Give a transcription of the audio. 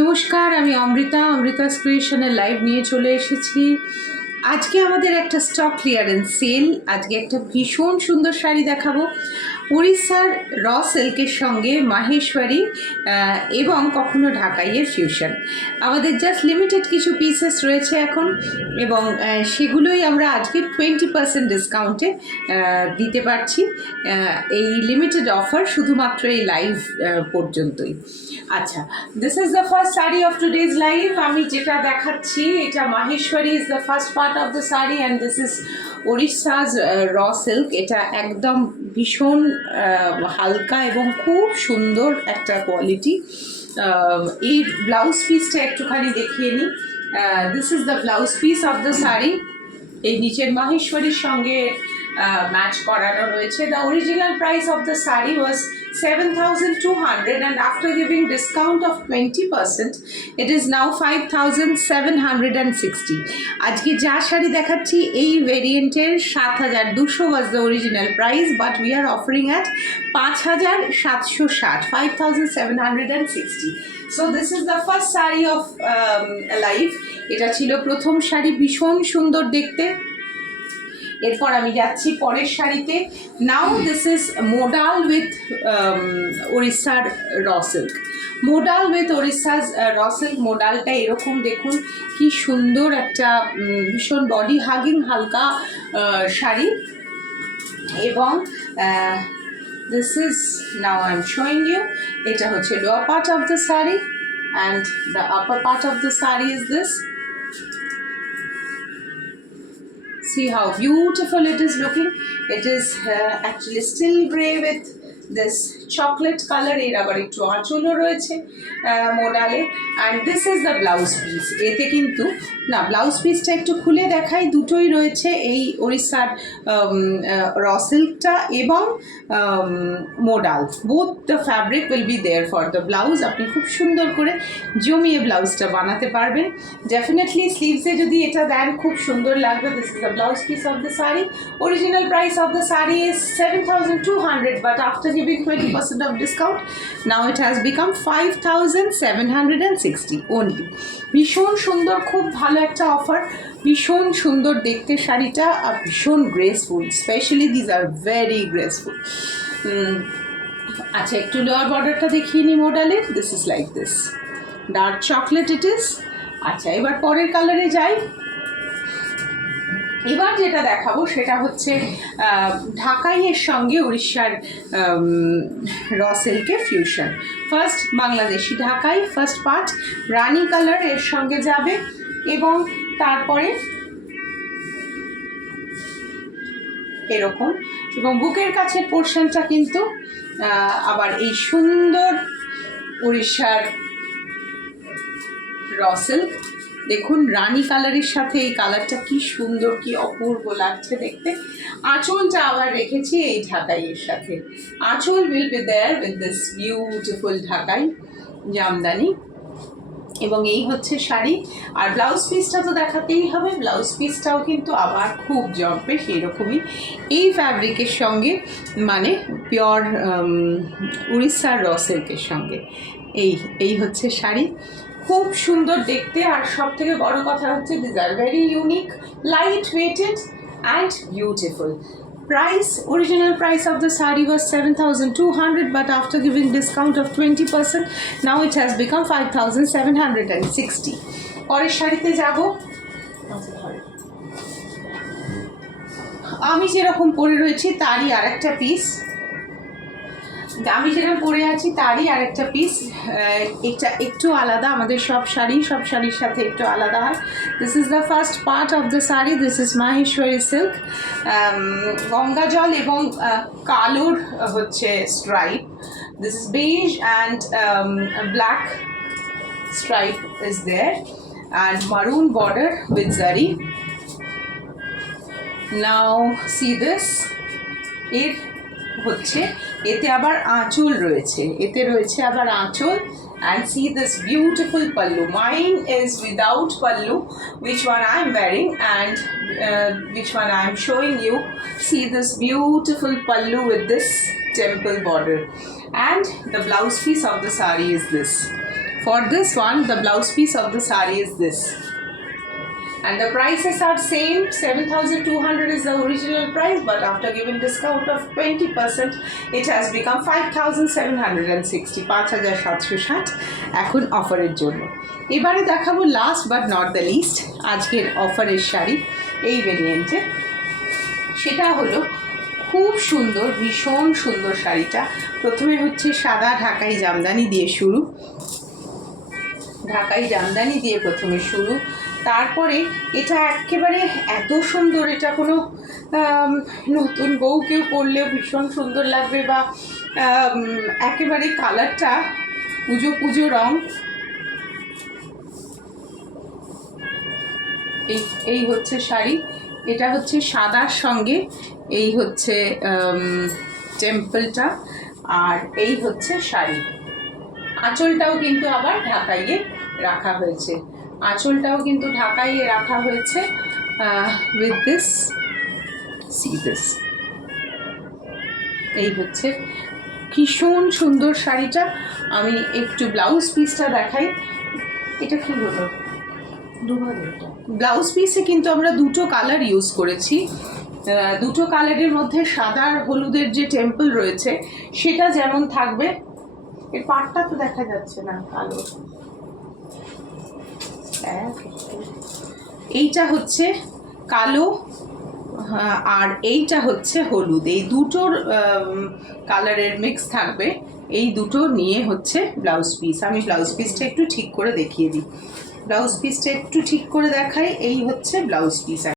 নমস্কার, আমি অমৃতাস ক্রিয়েশনের লাইভ নিয়ে চলে এসেছি। আজকে আমাদের একটা স্টক ক্লিয়ারেন্স সেল। আজকে একটা ভীষণ সুন্দর শাড়ি দেখাবো উড়িষ্যার র সিল্কের সঙ্গে মাহেশ্বরী এবং কখনো ঢাকাইয়ের ফিউশন। আমাদের জাস্ট লিমিটেড কিছু পিসেস রয়েছে এখন, এবং সেগুলোই আমরা আজকে 20% ডিসকাউন্টে দিতে পারছি। এই লিমিটেড অফার শুধুমাত্র এই লাইভ পর্যন্তই। আচ্ছা, this is the first sari of today's live. আমি যেটা দেখাচ্ছি এটা Maheshwari is the first part of the sari and this is Orissa's raw silk. এটা একদম ভীষণ হালকা এবং খুব সুন্দর একটা কোয়ালিটি। এই ব্লাউজ পিসটা একটুখানি দেখিয়ে নিই। This is the blouse piece of the sari. এই নিচের মাহেশ্বরীর সঙ্গে ম্যাচ করানো রয়েছে। The original price of the sari was 7,200 and after giving discount of 20% it is now 5,760. আজকে যা শাড়ি দেখাচ্ছি এই ভেরিয়েন্টের 7,200 was the original price, but we are offering at 5,760, 5,760. So this is the first saree of life. এটা ছিল প্রথম শাড়ি, ভীষণ সুন্দর দেখতে। এরপর আমি যাচ্ছি পরের শাড়িতে। নাও দিস ইজ মোডাল উইথ উড়িষ্যার র সিল্ক। মোডাল উইথ উড়িষ্যার র সিল্ক। মোডালটা এরকম দেখুন, কি সুন্দর একটা ভীষণ বডি হাগিং হালকা শাড়ি। এবং this is now I am showing you. এটা হচ্ছে lower part of the sari and the upper part of the sari is this. See how beautiful it is looking. It is actually still grey with this chocolate color. এর আবার একটু আঁচলও রয়েছে মোডালে। And this is the blouse piece. এতে কিন্তু না, blouse পিসটা একটু খুলে দেখাই। দুটোই রয়েছে, এই উড়িষ্যার র সিল্কটা এবং modal. Both the fabric will be there for the blouse. আপনি খুব সুন্দর করে জমিয়ে ব্লাউজটা বানাতে পারবেন। ডেফিনেটলি স্লিভসে যদি এটা দেন খুব সুন্দর লাগবে। This is the blouse piece of the saree. Original price of the saree is 7,200, but after giving 20% of discount now it has become 5,760 only. ভীষণ সুন্দর, খুব ভালো একটা অফার। ভীষণ সুন্দর দেখতে শাড়িটা আর ভীষণ graceful. Specially these are very graceful. আচ্ছা, একটু লোয়ার বর্ডারটা দেখিয়ে নিই মডেলের। This is like this, dark chocolate it is. আচ্ছা, এবার পরের কালারে যাই। এবার যেটা দেখাবো সেটা হচ্ছে ঢাকাইয়ের সঙ্গে উড়িষ্যার র সিল্কের ফিউশন। ফার্স্ট বাংলাদেশি ঢাকাই, ফার্স্ট পার্ট রানি কালার এর সঙ্গে যাবে, এবং তারপরে এরকম, এবং বুকের কাছের পোর্শনটা কিন্তু আবার এই সুন্দর উড়িষ্যার র সিল্ক। দেখুন রানি কালারের সাথে এই কালারটা কি সুন্দর, কি অপূর্ব লাগছে দেখতে। আঁচলটা আবার রেখেছি এই ঢাকাইয়ের সাথে। Aanchal will be there with this beautiful Dhakai Jamdani. এবং এই হচ্ছে শাড়ি। আর ব্লাউজ পিসটা তো দেখাতেই হবে। ব্লাউজ পিসটাও কিন্তু আবার খুব জমবে সেই রকমই এই ফ্যাব্রিকের সঙ্গে, মানে পিওর উড়িষ্যার র সিল্কের সঙ্গে। এই হচ্ছে শাড়ি, খুব সুন্দর দেখতে। আর সব থেকে বড় কথা হচ্ছে this are very unique, light weighted and beautiful. Price, original price of the saree was 7,200, but after giving discount of 20% now it has become 5,760. পরের শাড়িতে যাব। আমি যেরকম পরে রয়েছি তারই আরেকটা পিস, আমি যেরকম পরে আছি তারই আরেকটা পিস। এটা একটু আলাদা, আমাদের সব শাড়ির সাথে একটু আলাদা হয়। This is the first part of the sari. This is Maheshwari silk. Ganga জল এবং কালোর হচ্ছে stripe. This is beige and black stripe is there and maroon border with zari. Now see this. এর হচ্ছে এতে আবার আঁচল রয়েছে, এতে রয়েছে আবার আঁচল। and see this beautiful pallu. Mine is without pallu, which one I am wearing and which one I am showing you. See this beautiful pallu with this temple border, and the blouse piece of the saree is this. For this one, the blouse piece of the saree is this. And the prices are same, 7,200 is the original price, but after giving discount of 20%, it has become 5,760, 5,760 এখন অফারের জন্য। এবারে দেখাবো last but not the least আজকের অফারের শাড়ি এই ভেরিয়েন্টে। সেটা হলো খুব সুন্দর, ভীষণ সুন্দর শাড়িটা। প্রথমে হচ্ছে সাদা ঢাকাই জামদানি দিয়ে শুরু, ঢাকাই জামদানি দিয়ে প্রথমে শুরু, তারপরে এটা একেবারে এত সুন্দর, এটা কোনো নতুন বউ কেউ পরলেও ভীষণ সুন্দর লাগবে, বা একেবারে কালারটা পুজো পুজো রং। এই হচ্ছে শাড়ি, এটা হচ্ছে সাদার সঙ্গে এই হচ্ছে টেম্পলটা, আর এই হচ্ছে শাড়ি। আঁচলটাও কিন্তু আবার ঢাকাইয়ে রাখা হয়েছে, আঁচলটাও কিন্তু ঢাকাইয়ে রাখা হয়েছে উইথ দিস, সি দিস। এই হচ্ছে ভীষণ সুন্দর শাড়িটা। আমি একটু ব্লাউজ পিসটা দেখাই। এটা কি হলো, ব্লাউজ পিসে কিন্তু আমরা দুটো কালার ইউজ করেছি। দুটো কালারের মধ্যে সাদা আর হলুদের যে টেম্পল রয়েছে সেটা যেমন থাকবে, এর পাটটা তো দেখা যাচ্ছে না, কালো। এইটা হচ্ছে কালো আর এইটা হচ্ছে হলুদ, এই দুটোর কালারের মিক্স থাকবে। এই দুটো নিয়ে হচ্ছে ব্লাউজ পিস। আমি ব্লাউজ পিসটা একটু ঠিক করে দেখিয়ে দিই, ব্লাউজ পিসটা একটু ঠিক করে দেখাই। এই হচ্ছে ব্লাউজ পিস।